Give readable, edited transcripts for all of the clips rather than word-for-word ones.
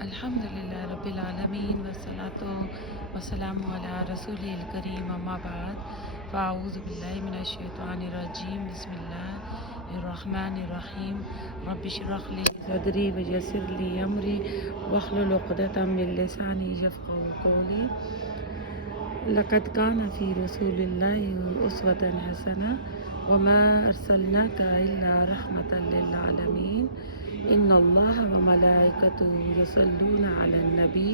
الحمدللہ رب العالمین والصلاة والسلام علی رسول الکریم اما بعد فاعوذ باللہ من الشیطان الرجیم بسم اللہ الرحمن الرحیم رب اشرح لی صدری ویسر لی امری واحلل عقدۃ من لسانی یفقهوا قولی لقد کان فی رسول اللہ اسوۃ حسنہ وما ارسلناک الا رحمۃ للعالمین ان اللہ وملائکتہ یصلون علی النبی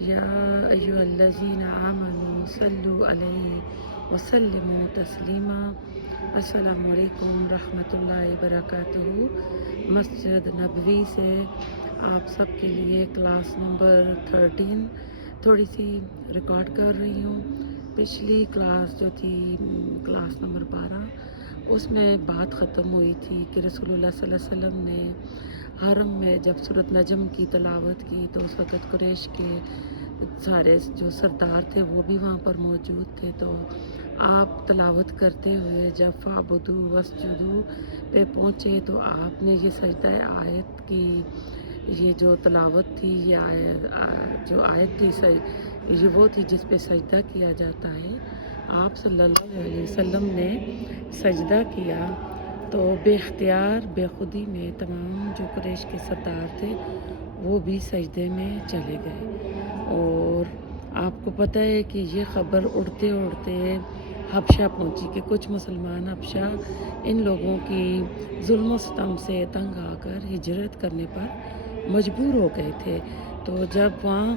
یا ایھا الذین آمنوا صلوا علیہ وسلموا تسلیما۔ السلام علیکم رحمۃ اللہ وبرکاتہ۔ مسجد نبوی سے آپ سب کے لیے کلاس نمبر 13 تھوڑی سی ریکارڈ کر رہی ہوں۔ پچھلی کلاس جو تھی کلاس نمبر 12، اس میں بات ختم ہوئی تھی کہ رسول اللہ صلی اللہ علیہ وسلم نے حرم میں جب سورۃ نجم کی تلاوت کی تو اس وقت قریش کے سارے جو سردار تھے وہ بھی وہاں پر موجود تھے، تو آپ تلاوت کرتے ہوئے جب فَاعْبُدُوا وَاسْجُدُوا پہ پہنچے تو آپ نے یہ سجدہ آیت کی یہ جو تلاوت تھی، یہ جو آیت تھی یہ وہ تھی جس پہ سجدہ کیا جاتا ہے۔ آپ صلی اللہ علیہ وسلم نے سجدہ کیا تو بے اختیار بے خودی میں تمام جو قریش کے سردار تھے وہ بھی سجدے میں چلے گئے، اور آپ کو پتہ ہے کہ یہ خبر اڑتے اڑتے حبشہ پہنچی کہ کچھ مسلمان حبشہ ان لوگوں کی ظلم و ستم سے تنگ آ کر ہجرت کرنے پر مجبور ہو گئے تھے۔ تو جب وہاں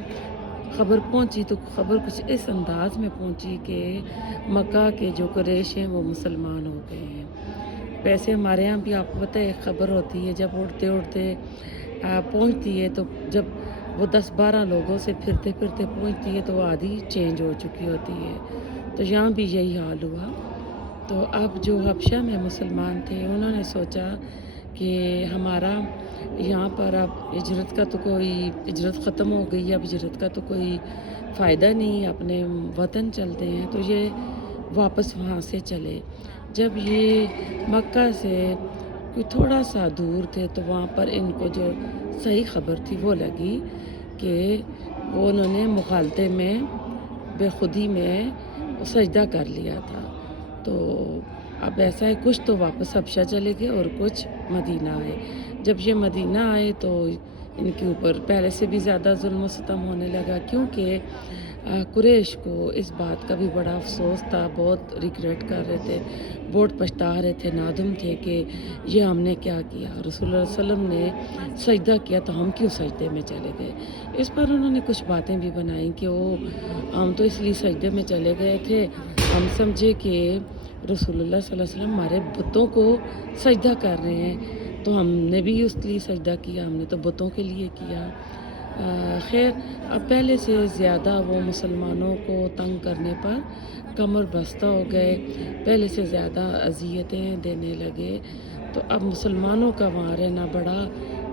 خبر پہنچی تو خبر کچھ اس انداز میں پہنچی کہ مکہ کے جو قریش ہیں وہ مسلمان ہو گئے ہیں۔ ویسے ہمارے یہاں بھی آپ کو پتہ ہے خبر ہوتی ہے، جب اڑتے اڑتے پہنچتی ہے تو جب وہ 10-12 لوگوں سے پھرتے پھرتے پہنچتی ہے تو وہ آدھی چینج ہو چکی ہوتی ہے، تو یہاں بھی یہی حال ہوا۔ تو اب جو حبشہ میں مسلمان تھے انہوں نے سوچا کہ ہمارا یہاں پر اب ہجرت کا تو کوئی ہجرت ختم ہو گئی، اب ہجرت کا تو کوئی فائدہ نہیں، اپنے وطن چلتے ہیں، تو یہ واپس وہاں سے چلے۔ جب یہ مکہ سے کوئی تھوڑا سا دور تھے تو وہاں پر ان کو جو صحیح خبر تھی وہ لگی کہ وہ انہوں نے مغالطے میں بے خودی میں سجدہ کر لیا تھا، تو اب ایسا ہے کچھ تو واپس حبشہ چلے گئے اور کچھ مدینہ آئے۔ جب یہ مدینہ آئے تو ان کے اوپر پہلے سے بھی زیادہ ظلم و ستم ہونے لگا، کیونکہ قریش کو اس بات کا بھی بڑا افسوس تھا، بہت ریگریٹ کر رہے تھے، بہت پچھتا رہے تھے، نادم تھے کہ یہ ہم نے کیا کیا، رسول اللہ صلی اللہ علیہ وسلم نے سجدہ کیا تو ہم کیوں سجدے میں چلے گئے۔ اس پر انہوں نے کچھ باتیں بھی بنائیں کہ ہم تو اس لیے سجدے میں چلے گئے تھے، ہم سمجھے کہ رسول اللہ صلی اللہ علیہ وسلم ہمارے بتوں کو سجدہ کر رہے ہیں، تو ہم نے بھی اس لیے سجدہ کیا، ہم نے تو بتوں کے لیے کیا۔ خیر اب پہلے سے زیادہ وہ مسلمانوں کو تنگ کرنے پر کمر بستہ ہو گئے، پہلے سے زیادہ اذیتیں دینے لگے، تو اب مسلمانوں کا وہاں رہنا بڑا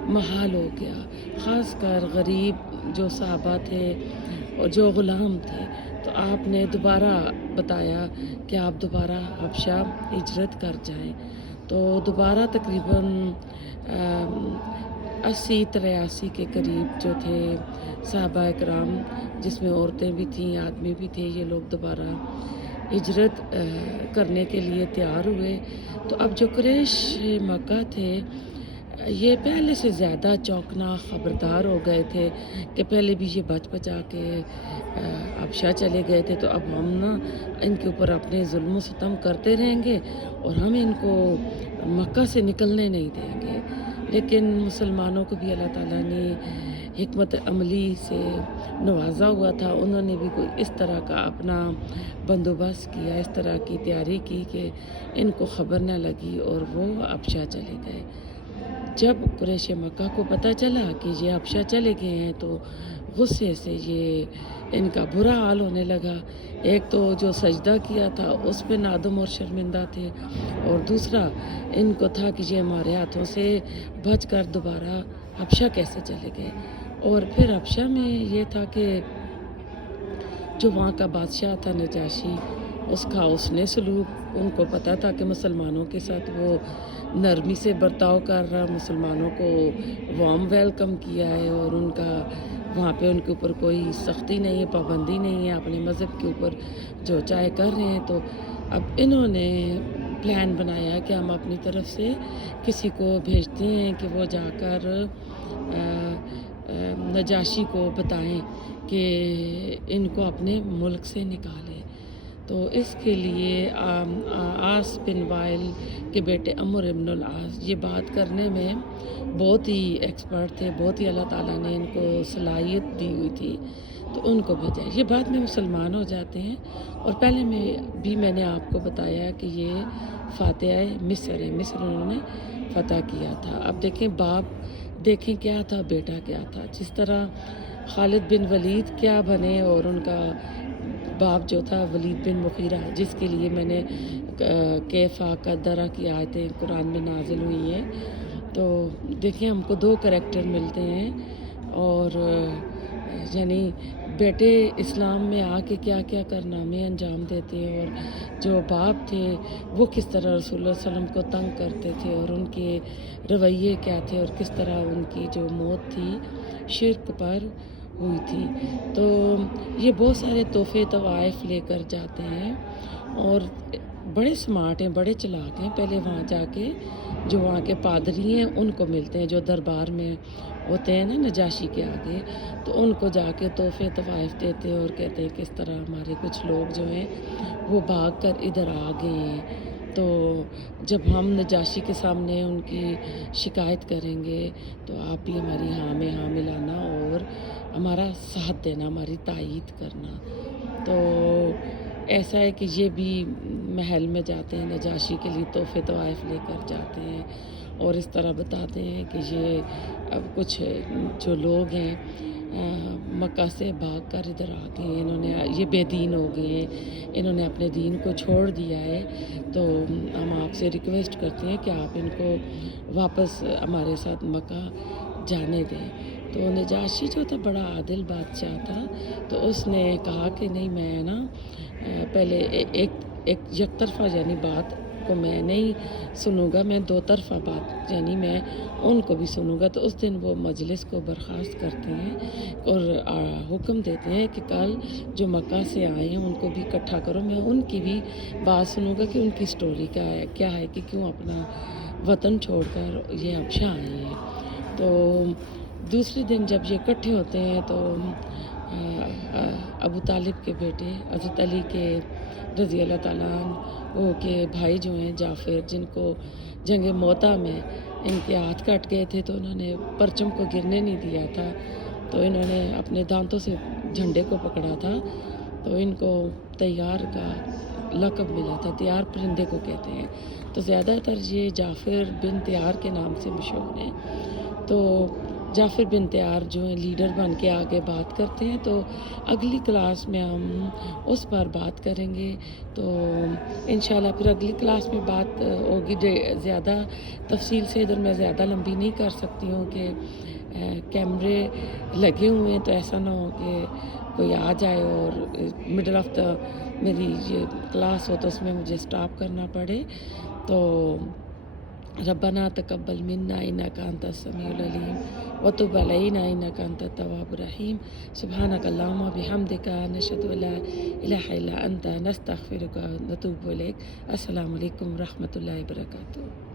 محال ہو گیا، خاص کر غریب جو صحابہ تھے اور جو غلام تھے۔ تو آپ نے دوبارہ بتایا کہ آپ دوبارہ حبشہ ہجرت کر جائیں، تو دوبارہ تقریباً 80-83 کے قریب جو تھے صحابہ اکرام، جس میں عورتیں بھی تھیں آدمی بھی تھے، یہ لوگ دوبارہ ہجرت کرنے کے لیے تیار ہوئے۔ تو اب جو قریش مکہ تھے یہ پہلے سے زیادہ چوکنا خبردار ہو گئے تھے کہ پہلے بھی یہ بچ بچا کے حبشہ چلے گئے تھے، تو اب ہم نا ان کے اوپر اپنے ظلم و ستم کرتے رہیں گے اور ہم ان کو مکہ سے نکلنے نہیں دیں گے۔ لیکن مسلمانوں کو بھی اللہ تعالیٰ نے حکمت عملی سے نوازا ہوا تھا، انہوں نے بھی کوئی اس طرح کا اپنا بندوبست کیا، اس طرح کی تیاری کی کہ ان کو خبر نہ لگی اور وہ حبشہ چلے گئے۔ جب قریش مکہ کو پتہ چلا کہ یہ حبشہ چلے گئے ہیں تو غصے سے یہ ان کا برا حال ہونے لگا، ایک تو جو سجدہ کیا تھا اس پہ نادم اور شرمندہ تھے، اور دوسرا ان کو تھا کہ یہ ہمارے ہاتھوں سے بچ کر دوبارہ حبشہ کیسے چلے گئے۔ اور پھر حبشہ میں یہ تھا کہ جو وہاں کا بادشاہ تھا نجاشی، اس کا حسن سلوک ان کو پتہ تھا کہ مسلمانوں کے ساتھ وہ نرمی سے برتاؤ کر رہا، مسلمانوں کو وارم ویلکم کیا ہے، اور ان کا وہاں پہ ان کے اوپر کوئی سختی نہیں ہے، پابندی نہیں ہے، اپنے مذہب کے اوپر جو چاہے کر رہے ہیں۔ تو اب انہوں نے پلان بنایا کہ ہم اپنی طرف سے کسی کو بھیجتے ہیں کہ وہ جا کر نجاشی کو بتائیں کہ ان کو اپنے ملک سے نکالیں۔ تو اس کے لیے عاص بن وائل کے بیٹے عمرو بن العاص یہ بات کرنے میں بہت ہی ایکسپرٹ تھے، بہت ہی اللہ تعالیٰ نے ان کو صلاحیت دی ہوئی تھی، تو ان کو بھیجا۔ یہ بعد میں مسلمان ہو جاتے ہیں، اور پہلے میں نے آپ کو بتایا کہ یہ فاتح مصر ہے، مصر انہوں نے فتح کیا تھا۔ اب دیکھیں کیا تھا، بیٹا کیا تھا۔ جس طرح خالد بن ولید کیا بنے، اور ان کا باپ جو تھا ولید بن مغیرہ، جس کے لیے میں نے کیفا قدرہ کی آیتیں قرآن میں نازل ہوئی ہیں۔ تو دیکھیں ہم کو 2 کریکٹر ملتے ہیں، اور یعنی بیٹے اسلام میں آ کے کیا کیا کارنامے انجام دیتے ہیں، اور جو باپ تھے وہ کس طرح رسول اللہ صلی اللہ علیہ وسلم کو تنگ کرتے تھے، اور ان کے رویے کیا تھے، اور کس طرح ان کی جو موت تھی شرک پر ہوئی تھی۔ تو یہ بہت سارے تحفے طوائف لے کر جاتے ہیں، اور بڑے سمارٹ ہیں، بڑے چلاک ہیں۔ پہلے وہاں جا کے جو وہاں کے پادری ہیں ان کو ملتے ہیں، جو دربار میں ہوتے ہیں نا نجاشی کے آگے، تو ان کو جا کے تحفے طوائف دیتے ہیں، اور کہتے ہیں کس طرح ہمارے کچھ لوگ جو ہیں وہ بھاگ کر ادھر آ گئے ہیں، تو جب ہم نجاشی کے سامنے ان کی شکایت کریں گے تو آپ بھی ہماری ہاں میں ہاں ملانا، اور ہمارا ساتھ دینا، ہماری تائید کرنا۔ تو ایسا ہے کہ یہ بھی محل میں جاتے ہیں، نجاشی کے لیے تحفے طوائف لے کر جاتے ہیں، اور اس طرح بتاتے ہیں کہ یہ اب کچھ جو لوگ ہیں مکہ سے بھاگ کر ادھر آ گئے ہیں، انہوں نے یہ بے دین ہو گئے ہیں، انہوں نے اپنے دین کو چھوڑ دیا ہے، تو ہم آپ سے ریکویسٹ کرتے ہیں کہ آپ ان کو واپس ہمارے ساتھ مکہ جانے دیں۔ تو نجاشی جو تھا بڑا عادل بادشاہ تھا، تو اس نے کہا کہ نہیں، میں نا پہلے ایک یک طرفہ یعنی بات کو میں نہیں سنوں گا، میں 2 طرفہ بات یعنی میں ان کو بھی سنوں گا۔ تو اس دن وہ مجلس کو برخاست کرتے ہیں، اور حکم دیتے ہیں کہ کل جو مکہ سے آئے ہیں ان کو بھی اکٹھا کرو، میں ان کی بھی بات سنوں گا کہ ان کی سٹوری کیا ہے کہ کیوں اپنا وطن چھوڑ کر یہ حبشہ آئے ہیں۔ تو دوسرے دن جب یہ اکٹھے ہوتے ہیں تو ابو طالب کے بیٹے حضرت علی کے رضی اللہ تعالیٰ عنہ کے بھائی جو ہیں جعفر، جن کو جنگ موتا میں ان کے ہاتھ کٹ گئے تھے، تو انہوں نے پرچم کو گرنے نہیں دیا تھا، تو انہوں نے اپنے دانتوں سے جھنڈے کو پکڑا تھا، تو ان کو تیار کا لقب ملا تھا، تیار پرندے کو کہتے ہیں۔ تو زیادہ تر یہ جعفر بن تیار کے نام سے مشہور ہیں۔ تو جعفر بن تیار جو ہیں لیڈر بن کے آگے بات کرتے ہیں، تو اگلی کلاس میں ہم اس پر بات کریں گے۔ تو انشاءاللہ پھر اگلی کلاس میں بات ہوگی، زیادہ تفصیل سے ادھر میں زیادہ لمبی نہیں کر سکتی ہوں کہ کیمرے لگے ہوئے ہیں، تو ایسا نہ ہو کہ کوئی آ جائے اور مڈل آف دا میری یہ کلاس ہو تو اس میں مجھے سٹاپ کرنا پڑے۔ تو ربنا تقبل منا انک انت السمیع العلیم وتب علینا انک انت التواب الرحیم سبحانک اللہم بحمدک نشہد ان لا الہ الا انت نستغفرک ونتوب الیک۔ السلام علیکم ورحمۃ اللہ وبرکاتہ۔